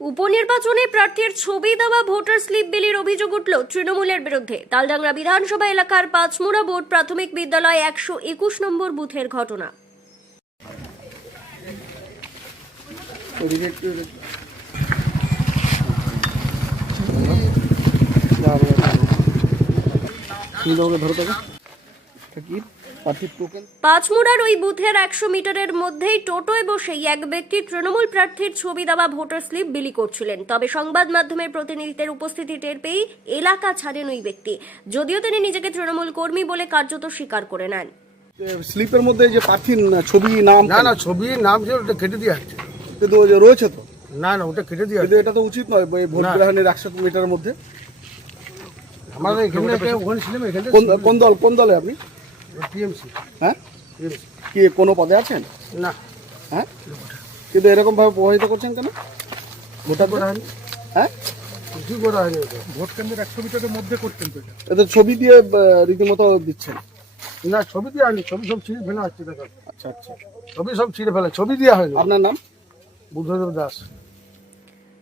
উপনির্বাচনে প্রার্থীর ছবি দেওয়া ভোটার স্লিপ বিলির অভিযোগ উঠল তৃণমূলের বিরুদ্ধে। তালডাংরা বিধানসভা এলাকার পাঁচমুড়া বোর্ড প্রাথমিক বিদ্যালয় একশো একুশ নম্বর বুথের ঘটনা। ধরো তাকে। পাঁচমুড়ার ওই বুথের একশো মিটারের মধ্যেই টোটোয় বসেই এক ব্যক্তি তৃণমূল প্রার্থীর ছবি দেওয়া ভোটার স্লিপ বিলি করছিলেন। তবে সংবাদ মাধ্যমের প্রতিনিধিদের উপস্থিতি টের পেয়েই এলাকা ছাড়েন ওই ব্যক্তি। যদিও তিনি নিজেকে তৃণমূল কর্মী বলে কার্যত স্বীকার করে নেন। স্লিপের মধ্যে যে প্রার্থীর ছবি নাম না না ছবি নাম যে ওটা কেটে দিয়ে আসছে। কিন্তু ওই যে রয়েছে তো? না না ওটা কেটে দিয়ে কিন্তু এটা তো উচিত নয় এই ভোট। গ্রহণের একশো মিটারের মধ্যে। আমাদের এখানে ওখানে ছিলাম এখানে কোন কোন দল কোন দলে আপনি? টিএমসি হ্যাঁ? কি কোনো পদে আছেন? না। হ্যাঁ? কিন্তু এরকম ভাবে প্রভাবিত করছেন কেন? ভোটার করা হয়নি। হ্যাঁ? কিছুই করা হয়নি ওটা ভোট কেন্দ্রের একশো মিটারের মধ্যে করতেন তো এটা। এদের ছবি দিয়ে রীতিমতো দিচ্ছেন। না ছবি দিয়ে হয়নি ছবি সব ছিঁড়ে ফেলা দেখো। আচ্ছা আচ্ছা। ছবি সব ছিঁড়ে ফেলা ছবি দেওয়া হয়নি। আপনার নাম? বুদ্ধদেব দাস।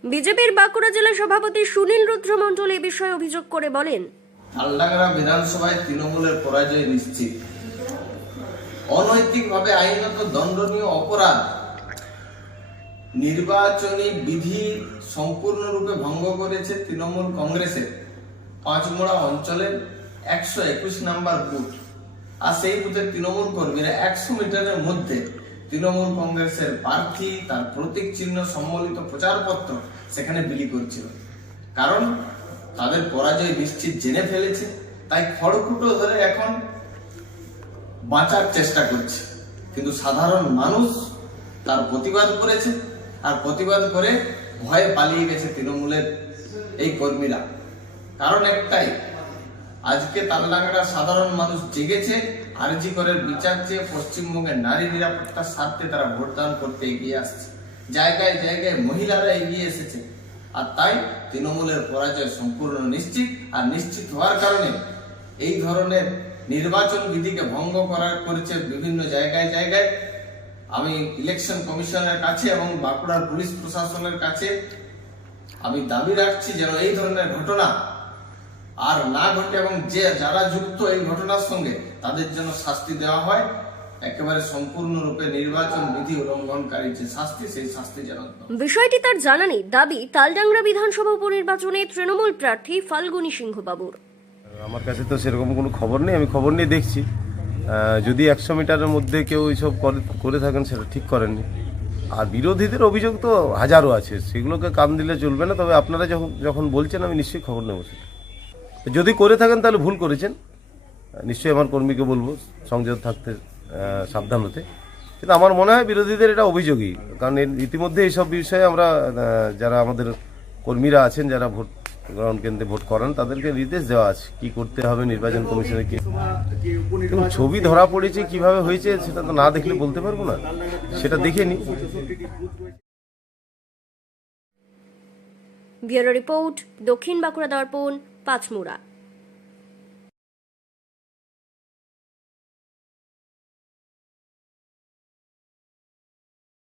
বিজেপির বাঁকুড়া জেলা সভাপতি সুনীল রুদ্র মণ্ডল এ বিষয়ে অভিযোগ করে বলেন তালডাংরা বিধানসভায় তৃণমূলের পরাজয় নিশ্চিত। অনৈতিকভাবে আইনত দণ্ডনীয় অপরাধ নির্বাচনী বিধি সম্পূর্ণরূপে ভঙ্গ করেছে তৃণমূল কংগ্রেসের পাঁচমোড়া অঞ্চলের একশো একুশ নাম্বার বুথ। আর সেই বুথের তৃণমূল কর্মীরা একশো মিটারের মধ্যে তৃণমূল কংগ্রেসের প্রার্থী, তার প্রতীক চিহ্ন সম্বলিত প্রচারপত্র সেখানে বিলি করছিল। কারণ তাদের পরাজয় নিশ্চিত জেনে ফেলেছে, তাই খড়কুটো ধরে এখন বাঁচার চেষ্টা করছে। কিন্তু সাধারণ মানুষ তার প্রতিবাদ করেছে, আর প্রতিবাদ করে ভয়ে পালিয়ে গেছে তৃণমূলের এই কর্মীরা। কারণ একটাই, আজকে তালডাংরা সাধারণ মানুষ জেগেছে, আরজি করের বিচার চেয়ে পশ্চিমবঙ্গের নারী নিরাপত্তার স্বার্থে তারা ভোটদান করতে এগিয়ে আসছে। জায়গায় জায়গায় মহিলারা এগিয়ে এসেছে। আর তাই তৃণমূলের পরাজয় সম্পূর্ণ নিশ্চিত আর নিশ্চিত হওয়ার কারণে এই ধরনের নির্বাচন বিধিকে ভঙ্গ করার করেছে বিভিন্ন জায়গায় জায়গায়। আমি ইলেকশন কমিশনের কাছে এবং বাঁকুড়ার পুলিশ প্রশাসনের কাছে আমি দাবি রাখছি যেন এই ধরনের ঘটনা আর না ঘটে এবং যে যারা যুক্ত এই ঘটনার সঙ্গে তাদের জন্য শাস্তি দেওয়া হয়। একেবারে সম্পূর্ণরূপে নির্বাচন বিধি উল্লঙ্ঘনকারী যে শাস্তি সেই শাস্তি যেন বিষয়টি তার জানা নেই। দাবি তালডাংরা বিধানসভা উপনির্বাচনে তৃণমূল প্রার্থী ফাল্গুনী সিংহবাবুর। আমার কাছে তো সেরকম কোনো খবর নেই আমি খবর নিয়ে দেখছি। যদি একশো মিটারের মধ্যে কেউ এইসব করে- করে থাকেন সেটা ঠিক করেননি। আর বিরোধীদের অভিযোগ তো হাজারো আছে সেগুলোকে কান দিলে চলবে না। তবে আপনারা যখন যখন বলছেন আমি নিশ্চয়ই খবর নেব সেটা। যদি করে থাকেন তাহলে ভুল করেছেন। নিশ্চয়ই আমার কর্মীকে বলব সংযত থাকতে সাবধান হতে কিন্তু আমার মনে হয় বিরোধীদের এটা অভিযোগই। কারণ ইতিমধ্যে এইসব বিষয়ে আমরা যারা আমাদের কর্মীরা আছেন, যারা ভোট গ্রহণ কেন্দ্রে ভোট করান, তাদেরকে নির্দেশ দেওয়া আছে। কি করতে হবে, নির্বাচন কমিশনে কি ছবি ধরা পড়েছে, কীভাবে হয়েছে, সেটা তো না দেখলে বলতে পারব না। সেটা দেখে নি। ব্যুরো রিপোর্ট, দক্ষিণ বাঁকুড়া দর্পণ, পাঁচমুড়া।